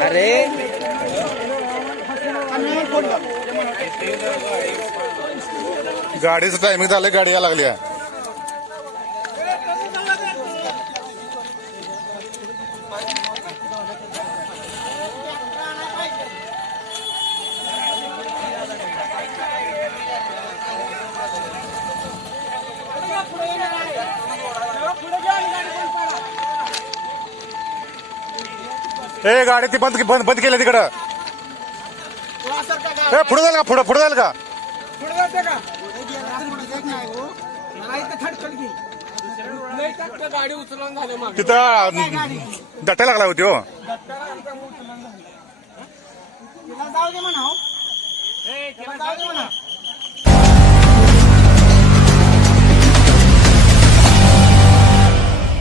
अरे. गाडीचं टायमिंग झालं गाडी यायला लागली आहे. ए गाडी ती बंद बंद बंद केली तिकडं. ए पुढे जाईल का? पुढे पुढे जाईल का? गाडी उचलून झाली मग. तिथं दट्या लागला होती हो. हो. तिला जाऊ दे म्हणा